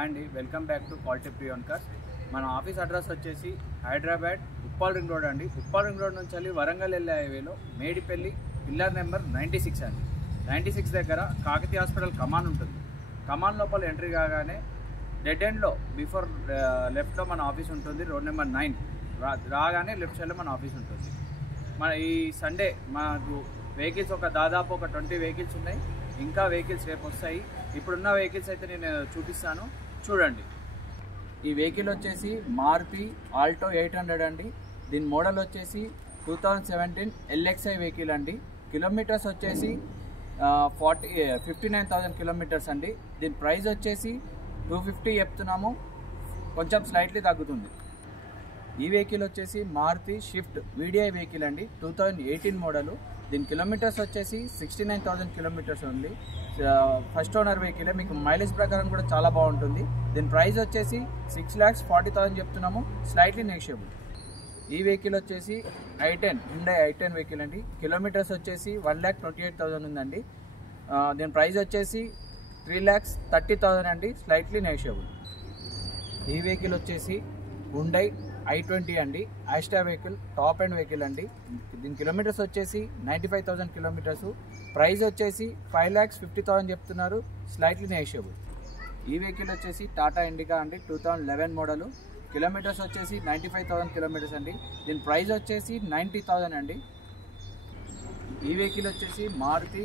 And welcome back to quality pre-owned cars. మన office address వచ్చేసి Hyderabad Uppal ring road అండి. Uppal ring road నుంచి వెళ్ళి వరంగల్ వెళ్ళే హైవేలో మేడిపల్లి పిల్లర్ నెంబర్ 96 అండి. 96 దగ్గర కాకతీయ హాస్పిటల్ కమాన్ ఉంటుంది. కమాన్ లోపల ఎంట్రీ కాగానే డెడ్ ఎండ్లో బిఫోర్ లెఫ్ట్లో మన ఆఫీస్ ఉంటుంది. రోడ్ నెంబర్ 9 రాగానే లెఫ్ట్ సైడ్లో మన ఆఫీస్ ఉంటుంది. మన ఈ సండే మనకు వెహికల్స్ దాదాపు ఒక 20 వెహికల్స్ ఉన్నాయి. ఇంకా వెహికల్స్ రేపు వస్తాయి. ఇప్పుడున్న వెహికల్స్ అయితే నేను చూపిస్తాను, చూడండి. ఈ వెహికల్ వచ్చేసి మారుతి ఆల్టో 800 అండి. దీని మోడల్ వచ్చేసి 2017 LXI వెహికల్ అండి. కిలోమీటర్స్ వచ్చేసి 59,000 కిలోమీటర్స్ అండి. దీని ప్రైస్ వచ్చేసి 250 చెప్తున్నాము, కొంచెం స్లైట్లీ తగ్గుతుంది. ఈ వెహికల్ వచ్చేసి మారుతి షిఫ్ట్ VDI వెహికల్ అండి. 2018 మోడలు. దీని కిలోమీటర్స్ వచ్చేసి 69,000 కిలోమీటర్స్ ఉంది. ఫస్ట్ ఓనర్ వెహికలే, మీకు మైలేజ్ ప్రకారం కూడా చాలా బాగుంటుంది. దీని ప్రైస్ వచ్చేసి 6,40,000 చెప్తున్నాము, స్లైట్లీ నెగోషియబుల్. ఈ వెహికల్ వచ్చేసి Hyundai i10 వెహికల్ అండి. కిలోమీటర్స్ వచ్చేసి 1,28,000 ఉందండి. దీని ప్రైస్ వచ్చేసి 3,30,000 అండి, స్లైట్లీ నెగోషియబుల్. ఈ వెహికల్ వచ్చేసి Hyundai i20 అండి. Asta vehicle, top end vehicle అండి. దీని కిలోమీటర్స్ వచ్చేసి 95,000 కిలోమీటర్స్. ప్రైస్ వచ్చేసి 5,50,000 చెప్తున్నారు, స్లైట్లీ నెగోషియబుల్. ఈ వెహికల్ వచ్చేసి టాటా ఇండికా అండి. 2011 మోడలు. కిలోమీటర్స్ వచ్చేసి 95,000 కిలోమీటర్స్ అండి. దీని ప్రైస్ వచ్చేసి 90,000 అండి. ఈ వెహికల్ వచ్చేసి మారుతి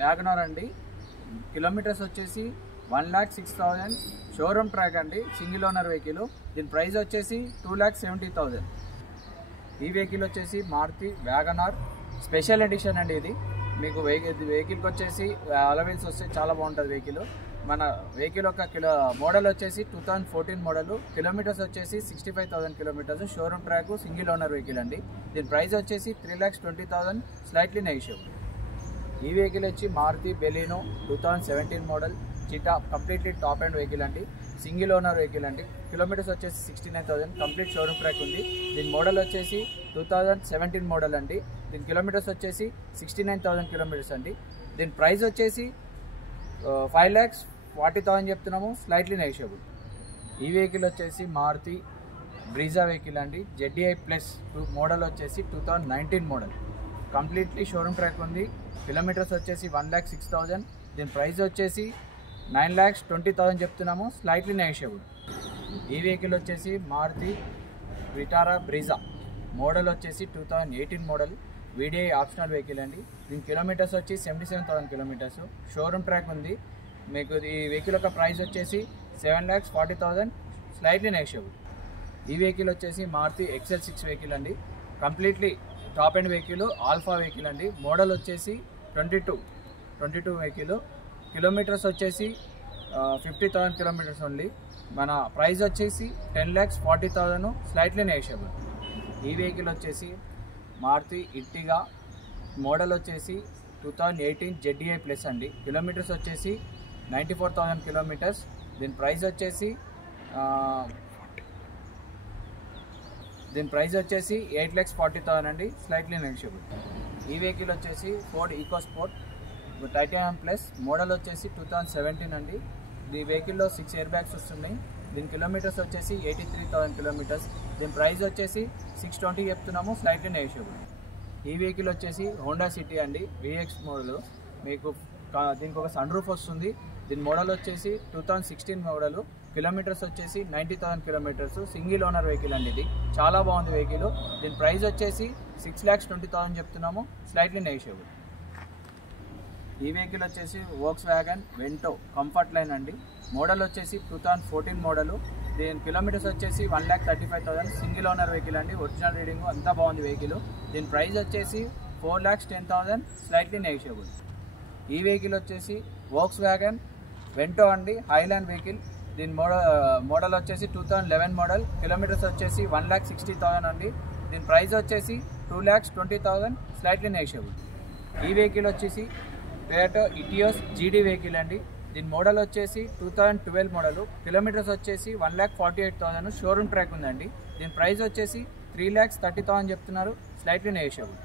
వ్యాగనార్ అండి. కిలోమీటర్స్ వచ్చేసి 1,06,000. షోరూమ్ ట్రాక్ అండి, సింగిల్ ఓనర్ వెహికల్. దీని ప్రైస్ వచ్చేసి 2,70,000. ఈ వెహికల్ వచ్చేసి మారుతి వ్యాగనార్ స్పెషల్ ఎడిషన్ అండి. ఇది మీకు వెహికల్కి వచ్చేసి అలవెన్స్ వస్తే చాలా బాగుంటుంది వెహికల్. మన వెహికల్ యొక్క మోడల్ వచ్చేసి 2014 మోడలు. కిలోమీటర్స్ వచ్చేసి 65,000 kilometres. Showroom track, single owner vehicle అండి. దీని ప్రైస్ వచ్చేసి 3,20,000, స్లైట్లీ నెగోషియబుల్. ఈ వెహికల్ వచ్చి మారుతి బెలినో 2017 మోడల్. చిటా కంప్లీట్లీ టాప్ అండ్ వెహికల్ అండి. సింగిల్ ఓనర్ వెహికల్ అండి. కిలోమీటర్స్ వచ్చేసి 69,000. కంప్లీట్ షోరూమ్ ట్రాక్ ఉంది. దీని మోడల్ వచ్చేసి 2017 మోడల్ అండి. దీని కిలోమీటర్స్ వచ్చేసి 69,000 కిలోమీటర్స్ అండి. దీని ప్రైస్ వచ్చేసి 5,40,000 చెప్తున్నాము, స్లైట్లీ నెగోషియబుల్. ఈ వెహికల్ వచ్చేసి మారుతి బ్రీజా వెహికల్ అండి. ZDI ప్లస్ మోడల్ వచ్చేసి 2019 మోడల్. కంప్లీట్లీ షోరూమ్ ట్రాక్ ఉంది. కిలోమీటర్స్ వచ్చేసి 1,06,000. దీని ప్రైస్ వచ్చేసి 9,20,000 చెప్తున్నాము, స్లైట్లీ నెగోషియబుల్. ఈ వెహికల్ వచ్చేసి మారుతి విటారా బ్రీజా. మోడల్ వచ్చేసి 2018 మోడల్. VDI ఆప్షనల్ వెహికల్ అండి. దీని కిలోమీటర్స్ వచ్చి 77,000 కిలోమీటర్స్. షోరూమ్ ట్రాక్ ఉంది. మీకు ఈ వెహికల్ యొక్క ప్రైస్ వచ్చేసి 7,40,000, స్లైట్లీ నెగోషియబుల్. ఈ వెహికల్ వచ్చేసి మారుతి XL6 వెహికల్ అండి. Completely top end vehicle, alpha vehicle అండి. మోడల్ వచ్చేసి 22 వెహికల్. కిలోమీటర్స్ వచ్చేసి 50,000 కిలోమీటర్స్ ఓన్లీ. మన ప్రైస్ వచ్చేసి 10,40,000, స్లైట్లీ నెగోషియబుల్. ఈ వెహికల్ వచ్చేసి మారుతి ఇర్టిగా. మోడల్ వచ్చేసి 2018 ZDI ప్లస్ అండి. కిలోమీటర్స్ వచ్చేసి 94,000 కిలోమీటర్స్. దీని ప్రైస్ వచ్చేసి 8,40,000 అండి, స్లైట్లీ నెగోషియబుల్. ఈ వెహికల్ వచ్చేసి Ford EcoSport titanium plus. Model వచ్చేసి 2017 అండి. ఈ వెహికల్లో 6 ఎయిర్ బ్యాగ్స్ వస్తున్నాయి. దీని కిలోమీటర్స్ వచ్చేసి 83,000 కిలోమీటర్స్. దీని ప్రైస్ వచ్చేసి 620 చెప్తున్నాము, స్లైట్లీ నెగోషియబుల్. ఈ వెహికల్ వచ్చేసి హోండా సిటీ అండి, VX మోడల్. మీకు దీనికి ఒక సన్ రూఫ్ వస్తుంది. దీని మోడల్ వచ్చేసి 2016 మోడల్. కిలోమీటర్స్ వచ్చేసి 90,000 కిలోమీటర్స్. సింగిల్ ఓనర్ వెహికల్ అండి. ఇది చాలా బాగుంది వెహికల్. దీని ప్రైస్ వచ్చేసి 6,20,000 చెప్తున్నాము, స్లైట్లీ నెగోషియబుల్. ఈ వెహికల్ వచ్చేసి Volkswagen Vento comfort line అండి. మోడల్ వచ్చేసి 2014 మోడలు. దీని కిలోమీటర్స్ వచ్చేసి 1,35,000. సింగిల్ ఓనర్ వెహికల్ అండి. ఒరిజినల్ రీడింగ్ అంతా బాగుంది వెహికల్. దీని ప్రైస్ వచ్చేసి 4,10,000, స్లైట్లీ నెగోషియబుల్. ఈ వెహికల్ వచ్చేసి వోక్స్ వ్యాగన్ వెంటో అండి, హైలాండ్ వెహికల్. దీని మోడల్ వచ్చేసి 2011 మోడల్. కిలోమీటర్స్ వచ్చేసి 1,60,000 అండి. దీని ప్రైస్ వచ్చేసి 2,20,000, స్లైట్లీ నెగోషియబుల్. ఈ వెహికల్ వచ్చేసి టొయోటా ఇటియోస్ GD వెహికల్ అండి. దీని మోడల్ వచ్చేసి 2012 మోడలు. కిలోమీటర్స్ వచ్చేసి 1,48,000. షోరూమ్ ట్రాక్ ఉందండి. దీని ప్రైస్ వచ్చేసి 3,30,000 చెప్తున్నారు, స్లైట్లీ నెగోషియబుల్.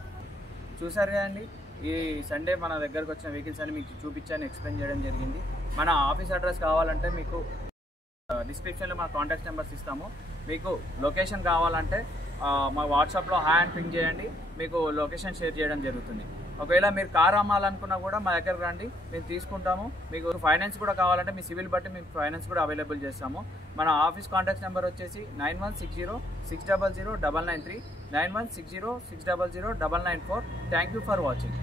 చూసారు కదండి, ఈ సండే మన దగ్గరకు వచ్చిన వెహికల్స్ అని మీకు చూపించాను, ఎక్స్ప్లెయిన్ చేయడం జరిగింది. మన ఆఫీస్ అడ్రస్ కావాలంటే మీకు డిస్క్రిప్షన్లో మన కాంటాక్ట్ నెంబర్స్ ఇస్తాము. మీకు లొకేషన్ కావాలంటే మా వాట్సాప్లో హాయ్ అని పింక్ చేయండి, మీకు లొకేషన్ షేర్ చేయడం జరుగుతుంది. ఒకవేళ మీరు కార్ అమ్మాలనుకున్నా కూడా మా దగ్గరకు రండి, మేము తీసుకుంటాము. మీకు ఫైనాన్స్ కూడా కావాలంటే మీ సివిల్ బట్టి మేము ఫైనాన్స్ కూడా అవైలబుల్ చేస్తాము. మన ఆఫీస్ కాంటాక్ట్ నెంబర్ వచ్చేసి 9160600993 9160600994. Thank you for watching.